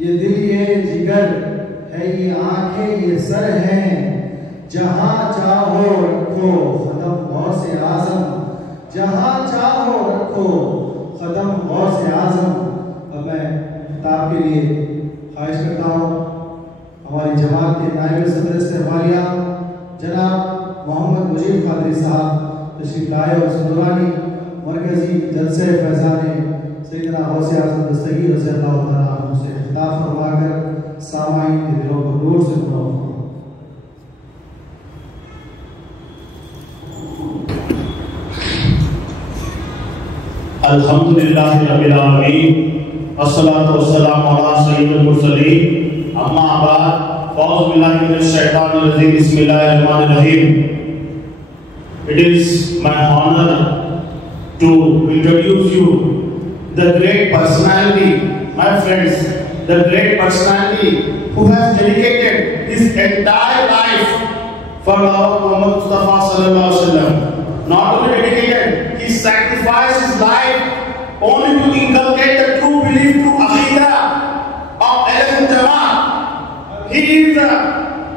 ये दिल ये जिगर है, ये आंखें ये सर हैं, जहां चाहो रखो कदम गौसे आजम, जहां चाहो रखो कदम गौसे आजम। और मैं खिताब के लिए ख्वाहिश करता हूँ हमारी जमात के नायब सदर इस्तेमालिया जनाब मोहम्मद मुजीब कादरी साहब तशरीफ लाए और सुनवानी मरकजी जलसे फैजाने सैयदना गौसे आज़म दस्तगीर रज़ी अल्लाह तआला अन्हु से खिताब फरमाकर सामाईन के दिलों को नूर से मुनव्वर फरमाएं। अल्हम्दुलिल्लाहि रब्बिल आलमीन अस्सलातु वस्सलामु अला सय्यिदिल मुरसलीन अम्मा बाद फ़ौज़ु बिल्लाहि मिनश शैतानिर रजीम बिस्मिल्लाहिर रहमानिर रहीम। It is my honor to introduce you the great personality, my friends, the great personality who has dedicated his entire life for our Muhammad Mustafa sallallahu alaihi wasallam. Not only dedicated, he sacrificed his life only to inculcate the true belief, true aqidah of Ahl Jamaat. He is the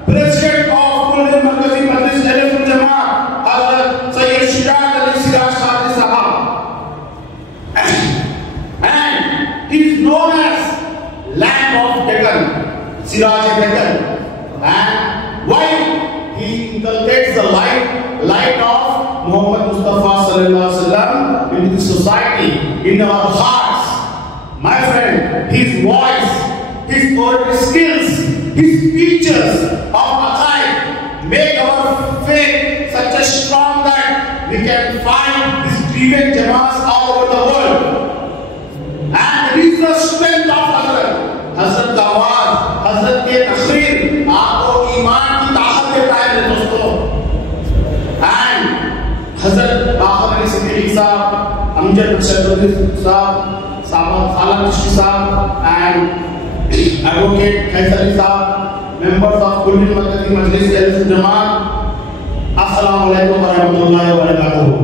president of Kullul Markazi Majlis Ahl Jamaat, Hazrat Sayyid Shijat Ali Siraj Qadri Sahab, and he is known as Lamb of Deccan, Siraj Deccan. And why he inculcates the light of Muhammad Mustafa sallallahu alaihi wasallam into the society, in our hearts. My friend, his voice, his poetry skills, his speeches of aqaid make our faith such a strong that we can find these driven jamaats all over the world. And it is the strength of Hazrat का आवाज, Hazrat के तकरीर आपको ईमान की ताकत देता है मेरे दोस्तों। And Hazrat Bakhar Ali Siddiqui साहब, Amjad Bashir साहब, Salam Chishti साहब, and Advocate Khaisar Ali साहब, members of Kullul Markazi Majlis Ahl Jamaat, अस्सलाम वालेकुम व रहमतुल्लाहि व बरकातुहू।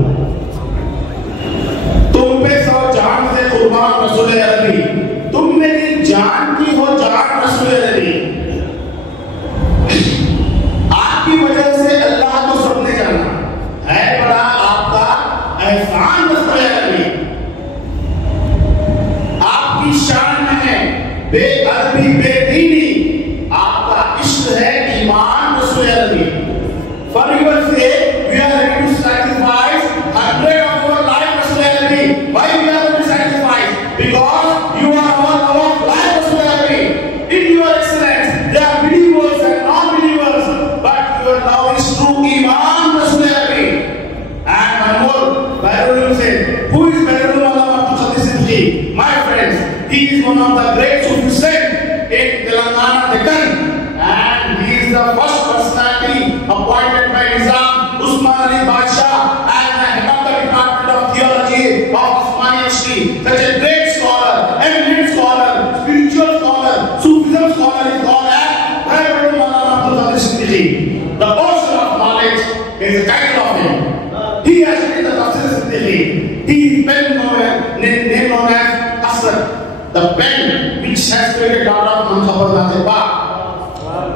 तुम पे सौ जान से कुर्बान रसूल अरबी, तुम मेरी जान की हो जान रसूल अरबी। आपकी वजह से अल्लाह को सबने जाना है, बड़ा आपका एहसान रसूल अरबी। आपकी शान में है बेअदबी बेदीनी, आपका इश्क है ईमान रसूल अरबी। For your sake, we are ready to sacrifice 100 of our life, Rasul Arabi. Why we are ready to sacrifice? Because you are our life, Rasul Arabi. In your excellence, there are believers and non-believers, but your love is true Iman, Rasul Arabi. And one more, Bayrul said, who is Bayrul Allama Abdul Siddiqui? My friends, he is one of the great Sufi saints in Telangana, Deccan, and he is the first personality appointed by Nizam Usman Ali Badshah as the head of the Department of Theology of Osmani University. Such a great scholar, eminent scholar, spiritual scholar, Sufism scholar is called as Bayrul Allama Abdul Siddiqui. The ocean of knowledge is the title of him. He has written the Tafsir Siddiqui. He is name known as Asad, the pen which has created daughter of Khabar Natibah.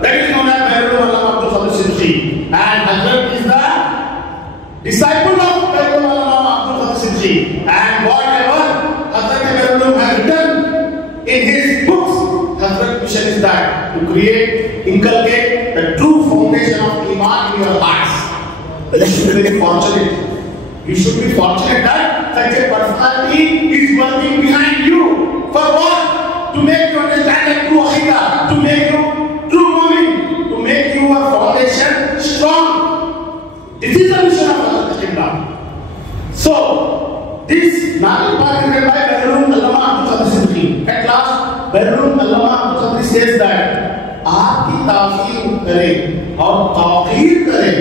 That is known as Bayrul Allama Abdul Siddiqui. And Hazrat is the disciple of Bayrul Allama Abdul Siddiqui. And whatever Hazrat Bayrul has written in his books, Hazrat's mission is that to create, inculcate the true foundation of Iman in your hearts. You should be very fortunate. You should be fortunate that such a personality is working behind you. For what? To make you understand the true aqidah, to make you true mu'min, to make your foundation strong. This is the mission of Hazrat Qibla. So, this Naqil part is written by Bayrul Allama Abdul Siddiqui. At last, Bayrul Allama Abdul Siddiqui says that आपकी ताज़ीम करें और तौक़ीर करें,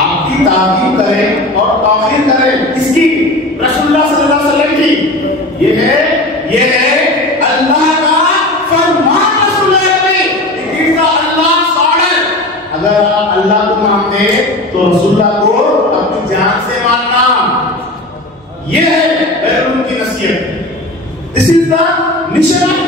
आपकी ताज़ीम करें और तौक़ीर करें। इसकी रसूलुल्लाह सल्लल्लाहु अलैहि वसल्लम की ये है अल्लाह का फरमान। रसूल अरबी, it is the Allah order. अगर आप अल्लाह को मानते तो रसूलुल्लाह को अपनी जान से मानना, ये है बैरून की नसीहत। This is the mission of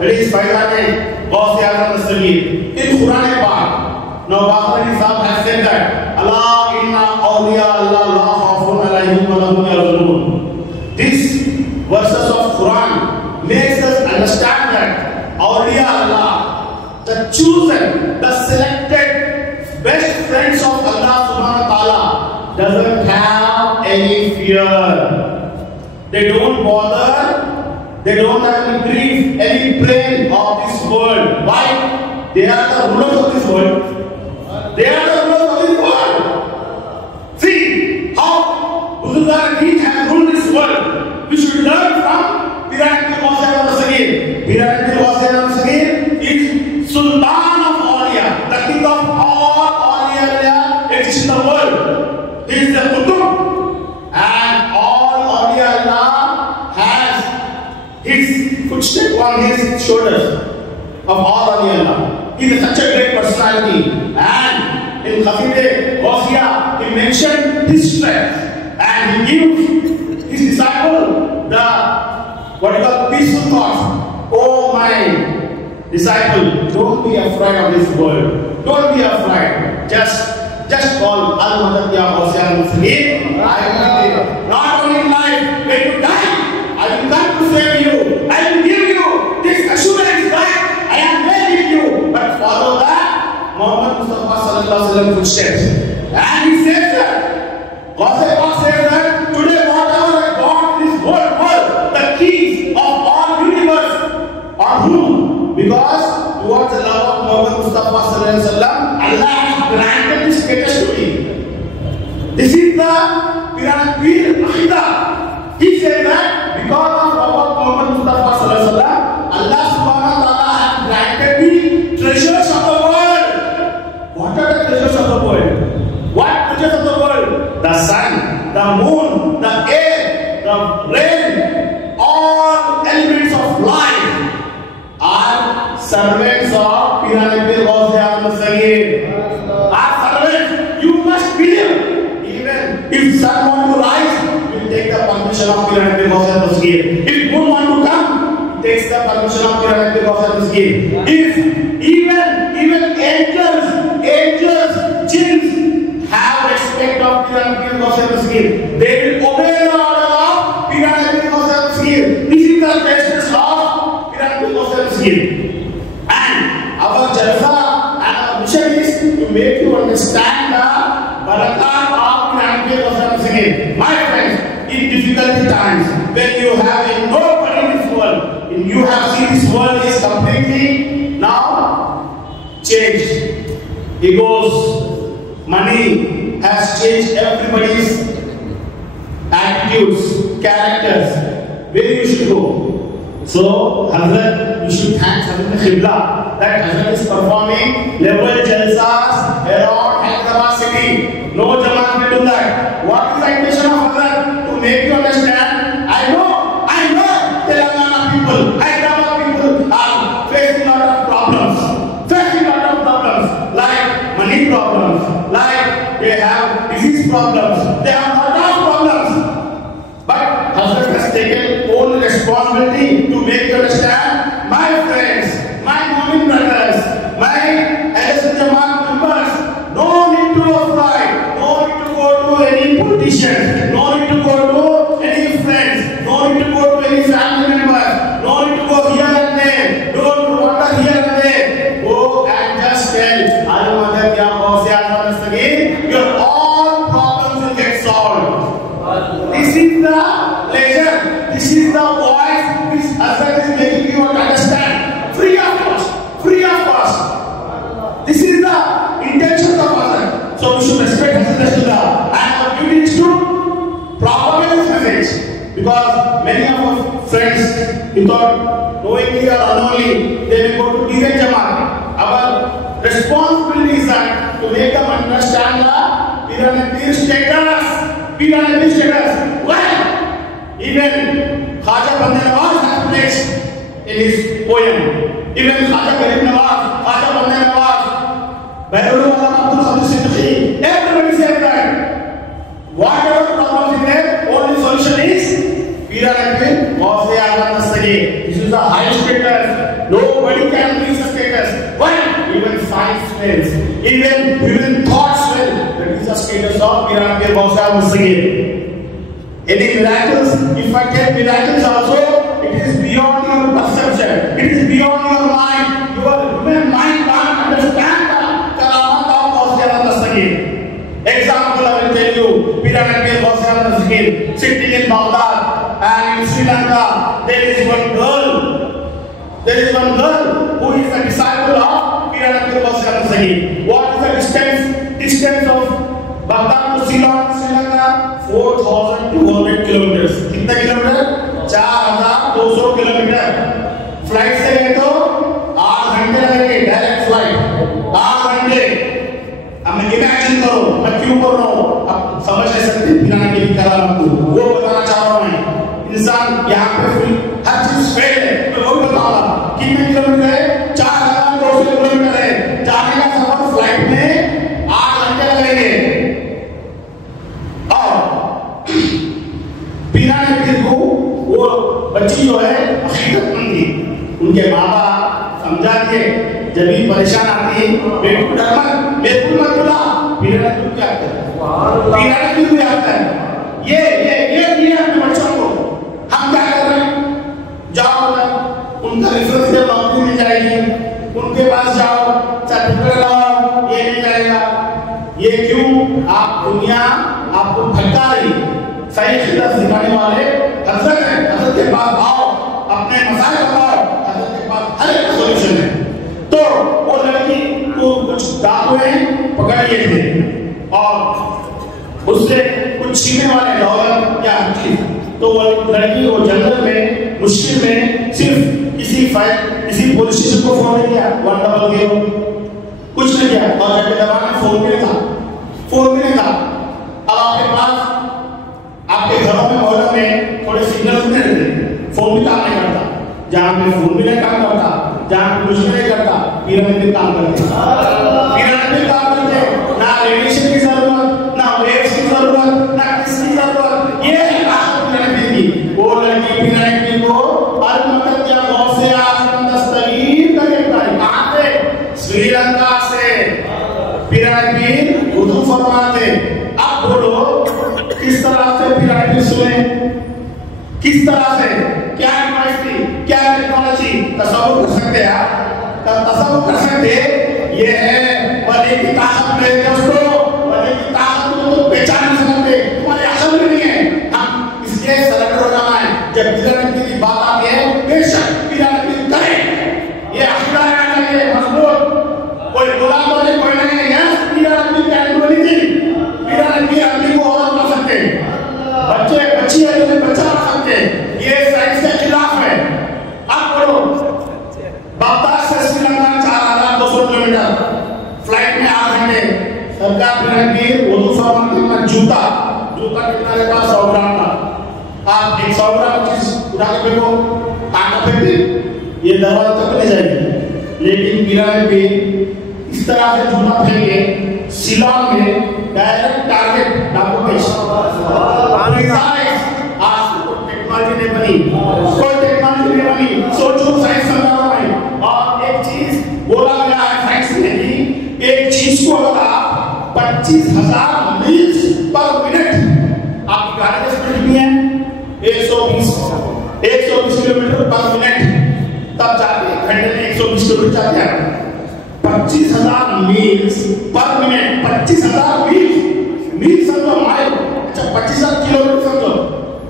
That is Faizan Gausi Azam As-Saghir. In Quran Pak, now Bakhari Sahib has said that Allah inna awliya Allah la khawfun alayhim wa lahum yahzanun. These verses of Quran makes us understand that awliya Allah, the chosen, the selected best friends of Allah subhanahu wa ta'ala, doesn't have any fear. They don't bother, they don't have any grief, any pain of this world. Why? They are the rulers of this world. They are the rulers of this world. See how Buzugar Deed has ruled this world. We should learn from Piranetti Gausi Azam As-Saghir. Piranetti Gausi Azam As-Saghir is Sultan of Awliya, the king of all Awliya exists in the world. He is the Qutub. And all Awliya Allah has his footstep on his shoulders of all Awliya Allah. He is such a great personality. And in Qasid Gausiya, he mentioned his strength. And he gives his disciple the peaceful thoughts. Oh my disciple, don't be afraid of this world. Don't be afraid. Just call Al-Madad Ya Gausi Azam As-Saghir. I will be there. Not only in life, when you die, I will come to save you. I will give you this assurance that I am there with you. But follow that Muhammad Mustafa sallallahu alaihi wasallam footsteps. And he says that Gausi Pak says that today whatever I got in this world, the keys of all universe are whom? Because towards the love of Muhammad Mustafa sallallahu alaihi wasallam, Allah has granted this status to me. This is the Pir Aqidah. He said that because of love of Muhammad Mustafa sallallahu alaihi wasallam, Allah subhanahu wa ta'ala has granted me treasures of the world. What are the treasures of the world? What treasures of the world? The sun, the moon, the air, the rain, all elements of life are servants of Piranetti Gausi Azam As-Saghir. Are servants. You must be there. Even if sun want to rise, you take the permission of Piranetti Gausi Azam As-Saghir. If moon want to come, takes the permission of Piranetti Gausi Azam As-Saghir. If even angels, jinns have respect of Piranetti Gausi Azam As-Saghir, they will obey the order of Piranetti Gausi Azam As-Saghir. This is the justice of Piranetti Gausi Azam As-Saghir. And our jalsa and our mission is to make you understand the barakat of Piranetti Gausi Azam As-Saghir. My friends, in difficult times, when you have nobody in this world, you have seen this world is completely now changed. Egos, money has changed everybody's attitudes, characters. Where you should go? So, Hazrat, you should thank Hazrat Qibla that Hazrat is performing level jalsas around Hyderabad city. No Jamaat will do that. What is the intention of Hazrat? To make you understand. I know Telangana people, Hyderabad people are facing a lot of problems. Like money problems, like they have disease problems, they have a lot of problems. But Hazrat has taken all responsibility to make you understand, my friends, my Muslim brothers, my Ahl Jamaat members, no need to apply, no need to go to any politician, no need to go to any friends, no need to go to any family members, no need to go here and there, don't wander here and there. Go and just tell Al-Madad Ya Gausi Azam As-Saghir, your all problems will get solved. This is the pleasure, this is the voice which Hazrat is making you understand. Free of cost, free of cost. This is the intention of Hazrat. So we should respect Hazrat and our duty is to propagate this message. Because many of our friends, without knowingly or unknowingly, they will go to Divan Jamaat. Our responsibility is that to make them understand the Piranetti status. Why? Even Khaja Bande Nawaz has placed in his poem. Even Khaja Garib Nawaz, Khaja Bande Nawaz, Bayrul Wala Abdul Qadir Siddiqui, everybody says that whatever problem is there, only solution is Piranetti Gausi Azam As-Saghir. This is the highest status. No nobody can reach the status. Why? Even science fails. Even thoughts fail. That is the status of Piranapir Bausa Muslim. Any miracles? If I get miracles also, it is beyond your perception. It is beyond your mind. Your human mind can't understand the Karamat of Bausa Muslim. Example I will tell you. Piranapir Bausa Muslim sitting in Baghdad and in Sri Lanka, there is one girl who is a disciple of Piranapir Bausa Muslim. What is the distance of Baghdad to Ceylon, Sri Lanka? 4,200 kilometers. कितना kilometre? 4,200 kilometre. Flight से गए तो 8 घंटे लगेंगे, direct flight 8 घंटे. अब मैं imagine करो, मैं क्यों बोल रहा हूँ? अब समझ नहीं सकते पिराने की करामत को. वो बताना चाह रहा हूँ मैं. इंसान यहाँ पे हर चीज फेल है. मैं वो बताऊंगा कितने किलोमीटर है? 4,200 किलोमीटर है. जाने का सफर फ्लाइट में 8 घंटे लगेंगे. पिराने को वो बच्ची जो है हकीकतमंद थी. उनके माँ बाप समझा दिए. जब भी परेशान आती है, बिल्कुल डर मत, बिल्कुल मत बुला. पिराने को क्या करता है? पिराने को भी आता है. ये अपने बच्चों को हम क्या कर रहे हैं? जाओ ना, उनका रेफरेंस जब नौकरी मिल जाएगी, उनके पास जाओ, सर्टिफिकेट लाओ, ये नहीं जाएगा. ये क्यों? आप दुनिया आपको भटका रही. सही सीधा सिखाने वाले हजरत हैं. हजरत के पास आओ, अपने मसाइल बताओ. हजरत के पास हर एक सॉल्यूशन है. तो वो लड़की को कुछ डाकुए पकड़ लिए थे और उससे कुछ छीनने वाले दौलत या चीज. तो वो लड़की वो जंगल में मुश्किल में सिर्फ किसी पुलिस स्टेशन को फोन किया, 100 कुछ नहीं किया. और जब जमाने में फोन भी नहीं था. अब आपके पास आपके घरों में मोहल्लों में थोड़े सिग्नल्स नहीं रहते. फोन भी काम नहीं करता. जहाँ पे फोन भी नहीं काम करता, जहाँ पे कुछ नहीं करता, पिरामिड काम करते. पिरामिड काम करते. ना रेडिएशन की जरूरत, ना वेव्स की जरूरत, ना किसकी जरूरत. ये पिरामिड की वो लड़की पिरामिड को अलमकत या गौसे आजम दस्तगीर करके बताई. कहाँ से? श्रीलंका से. पिरामिड उर्दू फरमाते. अब बोलो किस तरह से पिरामिड सुने, किस तरह से, क्या डिवाइस थी, क्या टेक्नोलॉजी तस्वीर कर सकते हैं आप? तस्वीर कर सकते. ये है वली की ताकत. मेरे दोस्तों, वली की ताकत को तो पहचान नहीं सकते. तुम्हारे अकल में नहीं है. हम इसके सरेंडर हो जाना है. जब पिरामिड की बात आती है, बेशक पिरामिड करें. ये अकीदा है मजबूत. कोई बोला तो नहीं, कोई नहीं है. पिरामिड की टेक्नोलॉजी, पिरामिड को और कर सकते. बच्ची है तो बच्चा रख सकते. ये साइंस के खिलाफ है. अब बोलो बागदाद से श्रीलंका 4,200 किलोमीटर फ्लाइट में 8 घंटे. सरकार पिरामिड वजू फरमाती है. जूता कितना रहता? 100 ग्राम का. आप 100 ग्राम चीज उठा के फेंको, कांटा फेंक दे, ये दरवाजा तक नहीं जाएगी. लेकिन पिरामिड इस तरह से जूता फेंके शिलांग में डायरेक्ट टारगेट डाकूमेंट. आज टेक्नोलॉजी नहीं बनी, कोई टेक्नोलॉजी नहीं बनी. सोचो साइंस समझा रहा है. और एक चीज बोला गया है साइंस में कि एक चीज को अगर आप 25,000 मील्स पर मिनट, आपकी गाड़ी में स्पीड भी है 120 किलोमीटर पर मिनट, तब जाके घंटे में 120 किलोमीटर जाते हैं. 25,000 मील्स पर मिनट. 25,000 मील समझो माइल. अच्छा 25,000 किलोमीटर समझो.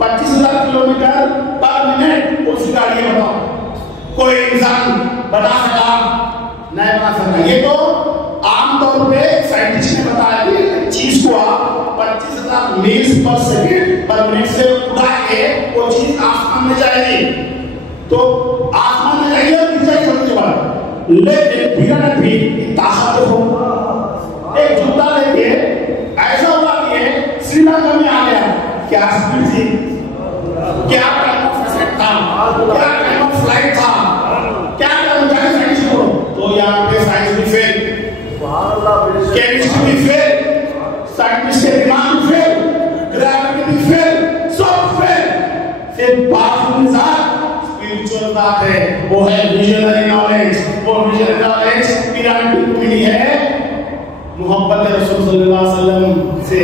25,000 किलोमीटर पर मिनट उस गाड़ी में बताओ कोई इंसान बना सका? नहीं बना सकता. ये तो आमतौर पे साइंटिस्ट ने बताया कि चीज को आप 25,000 मील्स पर सेकंड पर मिनट से उड़ा के वो चीज आसमान में जाएगी. तो आसमान में जाएगी और गिर जाएगी छोटे बाद. लेकिन पिरामिड ताकत हो. एक जूता लेके ऐसा हुआ कि श्रीलंका में आ गया. क्या स्पीड थी, क्या टाइम ऑफ फ्लाइट था, क्या टाइम ऑफ फ्लाइट था, क्या टाइम जाके साइंस को. तो यहाँ पे साइंस भी फेल, केमिस्ट्री भी फेल, साइंटिस्ट के दिमाग भी फेल, ग्रेविटी भी फेल, सब फेल. सिर्फ पावरफुल इंसान, स्पिरिचुअल बात है वो है विजनरी नॉलेज। वो विजनरी नॉलेज पिरामिड को मिली है मोहब्बत रसूल सल्लल्लाहु अलैहि वसल्लम से।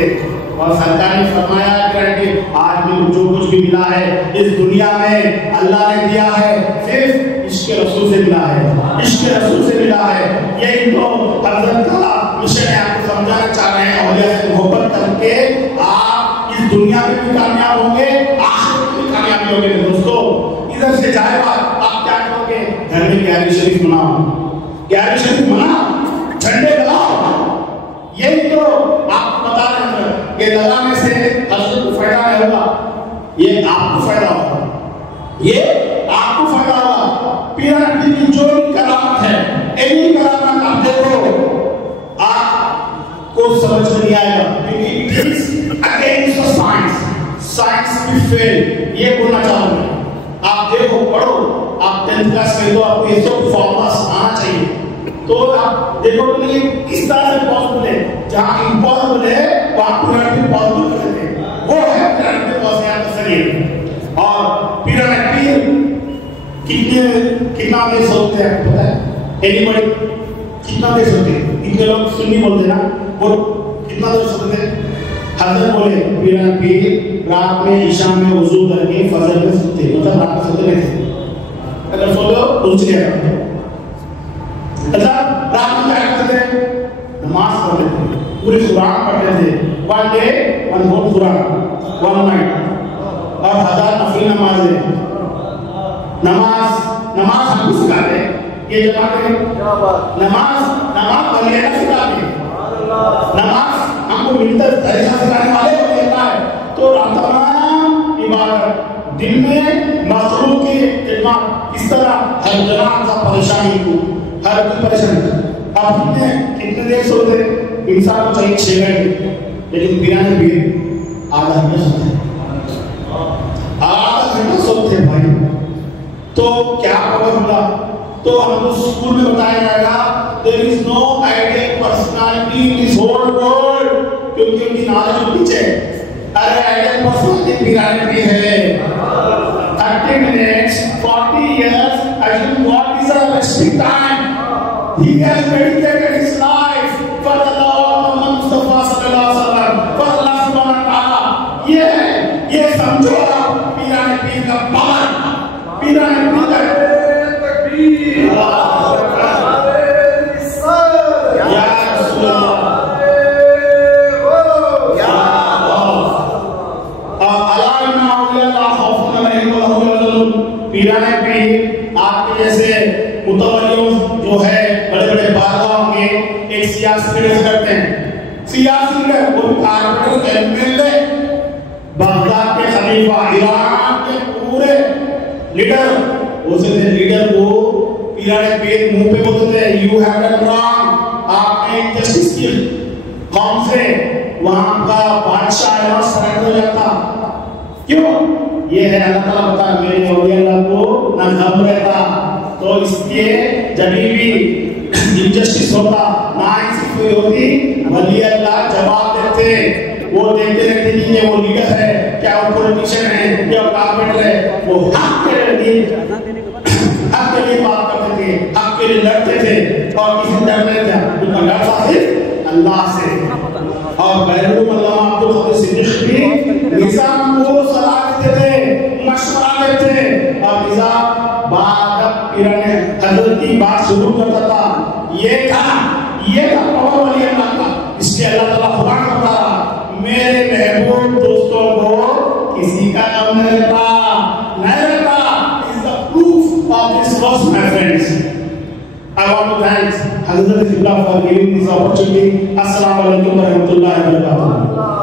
और सरकार ने फरमाया कि आज में जो कुछ भी मिला है इस दुनिया में अल्लाह ने दिया है सिर्फ इश्क रसूल से मिला है, इश्क रसूल से मिला है। यही तो हजरत का मिशन है, आपको समझाना चाह रहे हैं। औलिया से मोहब्बत करके आप इस दुनिया में भी कामयाब होंगे, आखिरत में भी कामयाबी होंगे। दोस्तों इधर से जाए बात, आप क्या करोगे? घर में ग्यारहवीं शरीफ मनाओ, ग्यारहवीं शरीफ मनाओ, झंडे लगाओ। यही तो आपको बता रहे हैं ये लगाने से हजरत को फायदा नहीं होगा, ये आपको फायदा होगा, ये आपको फायदा होगा। पिरामिड की जो करामत है, इन्हीं करामत आप देखो आपको समझ में नहीं आएगा क्योंकि it is against the science. Science भी फेल, ये बोलना चाहूंगा। आप देखो पढ़ो, आप 10th क्लास में तो आपको ये सब फॉर्मूलास आना चाहिए, तो आप देखो तो ये किस तरह से पॉसिबल है। जहां इम्पॉसिबल है वहां पिरामिड पॉसिबल कर देते हैं। वो है पिरामिड का शरीर। और पिरामिड कितना देश होते हैं आपको पता है? एनीबॉडी कितना देश होते हैं? इतने लोग सुन्नी बोलते ना, वो कितना देश होते हैं? हजरत बोले पिरामिड रात में ईशा में वजू करके फजर में सोते, मतलब रात में सोते नहीं, अगर सोते हो तो उठ जाएगा। अच्छा रात में क्या करते थे? नमाज पढ़ते थे, पूरी कुरान पढ़ते थे, वन डे वन होल कुरान, वन नाइट, और 1000 नफिल नमाजें। नमाज हमको सिखाते ये जमाते नमाज बलिया सिखाते, नमाज हमको मिलता तरीका सिखाने वाले होते हैं। तो तमाम इबादत दिन में मखलूक की खिदमत, इस तरह हर जनाब का परेशानी को हर कोई परेशान। आप कितने देर सोते? इंसान को चाहिए 6 घंटे, लेकिन पिरामिड भी आधा घंटा सोते, आधा घंटा सोते भाई। तो क्या होगा? तो हमको स्कूल में बताया जाएगा there is no ideal personality in this whole world, क्योंकि उनकी नॉलेज के पीछे अरे आइडियल पर्सनालिटी पिरामिड भी है। 30 minutes 40 years assume what is a realistic time. He has dedicated his life for the love of Mustafa sallallahu alaihi wasallam, for Allah subhanahu wa ta'ala. ये समझो आप पिरामिड का power, pyramid का तकबीर, या रसूल अल्लाह, या अल्लाह इन्ना औलिया खौफुन अलैहिम व लहुम यहज़नून। पिरामिड आपके जैसे मुतवल्लियों जो है बड़े-बड़े बादशाहों के एक सियासी लीडर करते हैं। सियासी लीडर वो कारपोरेटर एमएलए, बगदाद के खलीफा, ईरान के पूरे लीडर, उसे लीडर को पिरामिड मुंह पे बोलते थे यू हैव डन रॉन्ग, आपने इनजस्टिस की। कौन से? वहां का बादशाह है, सरेंडर हो जाता। क्यों? ये है अल्लाह ताला बता मेरे औलिया को ना गम रहता। तो इसलिए जब भी इनजस्टिस होता, नाइंसाफी होती, वली अल्लाह जवाब देते। वो देखते रहते कि ये वो लीडर है, क्या वो पॉलिटिशियन है, क्या वो कारपेंटर है, वो हक के लिए बात करते थे, हक के लिए लड़ते थे। और किसी डर नहीं था, उनका डर था सिर्फ अल्लाह से। और बैरुम अल्लाह अब्दुल कदीर सिद्दीक भी निजाम को सलाह देते थे, मशवरा देते थे। और निजाम पिरामिड हजरत की बात शुरू करता था, ये था पावर वाली अल्लाह का। इसलिए अल्लाह ताला खुदा करता रहा मेरे महबूब दोस्तों को किसी का गम नहीं रहता। Is the proof of this verse my friends. I want to thank Hazrat Qibla for giving this opportunity. Assalamu alaikum wa rahmatullahi wa barakatuh.